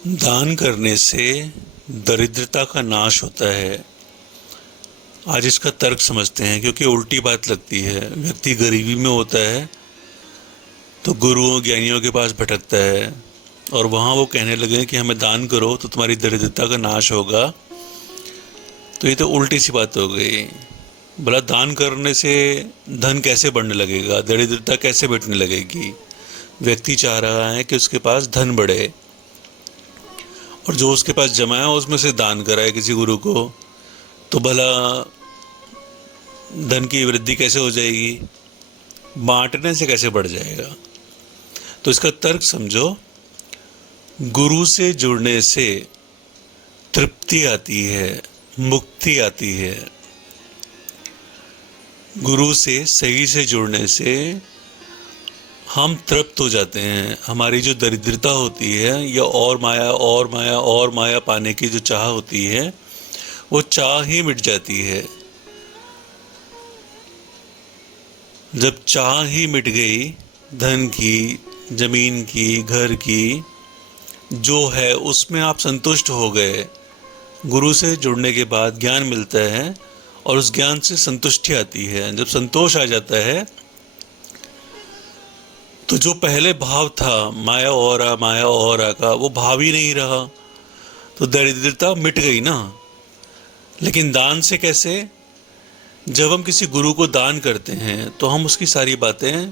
दान करने से दरिद्रता का नाश होता है। आज इसका तर्क समझते हैं, क्योंकि उल्टी बात लगती है। व्यक्ति गरीबी में होता है तो गुरुओं ज्ञानियों के पास भटकता है और वहाँ वो कहने लगे कि हमें दान करो तो तुम्हारी दरिद्रता का नाश होगा। तो ये तो उल्टी सी बात हो गई। भला दान करने से धन कैसे बढ़ने लगेगा, दरिद्रता कैसे मिटने लगेगी? व्यक्ति चाह रहा है कि उसके पास धन बढ़े और जो उसके पास जमा है उसमें से दान कराए किसी गुरु को, तो भला धन की वृद्धि कैसे हो जाएगी? बांटने से कैसे बढ़ जाएगा? तो इसका तर्क समझो। गुरु से जुड़ने से तृप्ति आती है, मुक्ति आती है। गुरु से सही से जुड़ने से हम तृप्त हो जाते हैं। हमारी जो दरिद्रता होती है या और माया और माया और माया पाने की जो चाह होती है, वो चाह ही मिट जाती है। जब चाह ही मिट गई, धन की, जमीन की, घर की, जो है उसमें आप संतुष्ट हो गए। गुरु से जुड़ने के बाद ज्ञान मिलता है और उस ज्ञान से संतुष्टि आती है। जब संतोष आ जाता है तो जो पहले भाव था माया और का, वो भाव ही नहीं रहा, तो दरिद्रता मिट गई ना। लेकिन दान से कैसे? जब हम किसी गुरु को दान करते हैं तो हम उसकी सारी बातें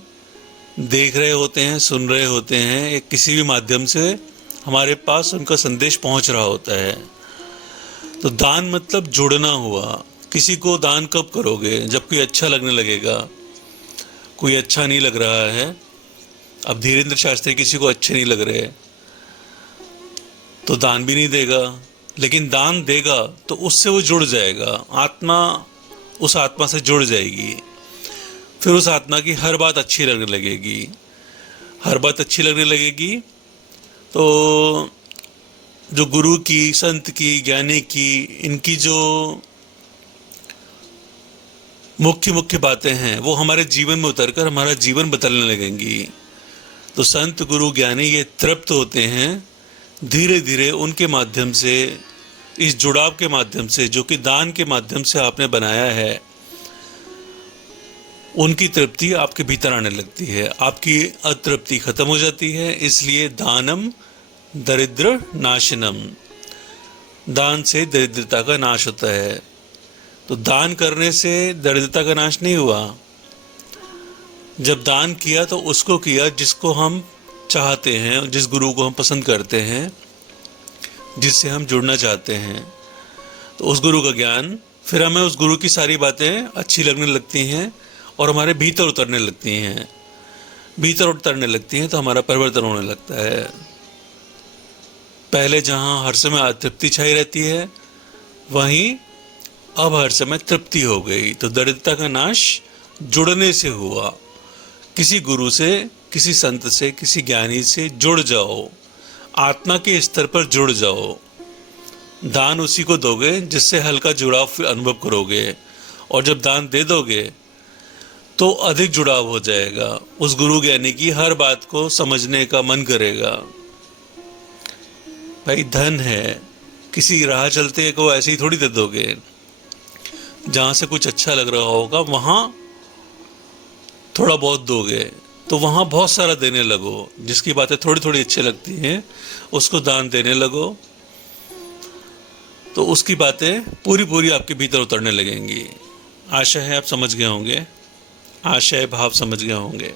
देख रहे होते हैं, सुन रहे होते हैं, एक किसी भी माध्यम से हमारे पास उनका संदेश पहुंच रहा होता है। तो दान मतलब जुड़ना हुआ। किसी को दान कब करोगे? जब कोई अच्छा लगने लगेगा। कोई अच्छा नहीं लग रहा है, अब धीरेन्द्र शास्त्री किसी को अच्छे नहीं लग रहे, तो दान भी नहीं देगा। लेकिन दान देगा तो उससे वो जुड़ जाएगा, आत्मा उस आत्मा से जुड़ जाएगी। फिर उस आत्मा की हर बात अच्छी लगने लगेगी। हर बात अच्छी लगने लगेगी तो जो गुरु की, संत की, ज्ञानी की, इनकी जो मुख्य मुख्य बातें हैं वो हमारे जीवन में उतरकर हमारा जीवन बदलने लगेंगी। तो संत, गुरु, ज्ञानी ये तृप्त होते हैं धीरे धीरे उनके माध्यम से, इस जुड़ाव के माध्यम से जो कि दान के माध्यम से आपने बनाया है। उनकी तृप्ति आपके भीतर आने लगती है, आपकी अतृप्ति खत्म हो जाती है। इसलिए दानम दरिद्र नाशनम, दान से दरिद्रता का नाश होता है। तो दान करने से दरिद्रता का नाश नहीं हुआ। जब दान किया तो उसको किया जिसको हम चाहते हैं, जिस गुरु को हम पसंद करते हैं, जिससे हम जुड़ना चाहते हैं। तो उस गुरु का ज्ञान, फिर हमें उस गुरु की सारी बातें अच्छी लगने लगती हैं और हमारे भीतर उतरने लगती हैं। भीतर उतरने लगती हैं तो हमारा परिवर्तन होने लगता है। पहले जहाँ हर समय अतृप्ति छाई रहती है, वहीं अब हर समय तृप्ति हो गई। तो दरिद्रता का नाश जुड़ने से हुआ। किसी गुरु से, किसी संत से, किसी ज्ञानी से जुड़ जाओ, आत्मा के स्तर पर जुड़ जाओ। दान उसी को दोगे जिससे हल्का जुड़ाव अनुभव करोगे, और जब दान दे दोगे तो अधिक जुड़ाव हो जाएगा। उस गुरु ज्ञानी की हर बात को समझने का मन करेगा। भाई धन है, किसी राह चलते को ऐसे ही थोड़ी दे दोगे। जहाँ से कुछ अच्छा लग रहा होगा वहाँ थोड़ा बहुत दोगे, तो वहाँ बहुत सारा देने लगो। जिसकी बातें थोड़ी थोड़ी अच्छी लगती हैं उसको दान देने लगो, तो उसकी बातें पूरी पूरी आपके भीतर उतरने लगेंगी। आशा है आप समझ गए होंगे, आशय भाव समझ गए होंगे।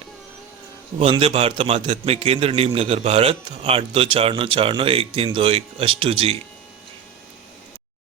वंदे भारतम आध्यात्मिक केंद्र, नीमनगर, भारत 8249491321 अष्टू जी।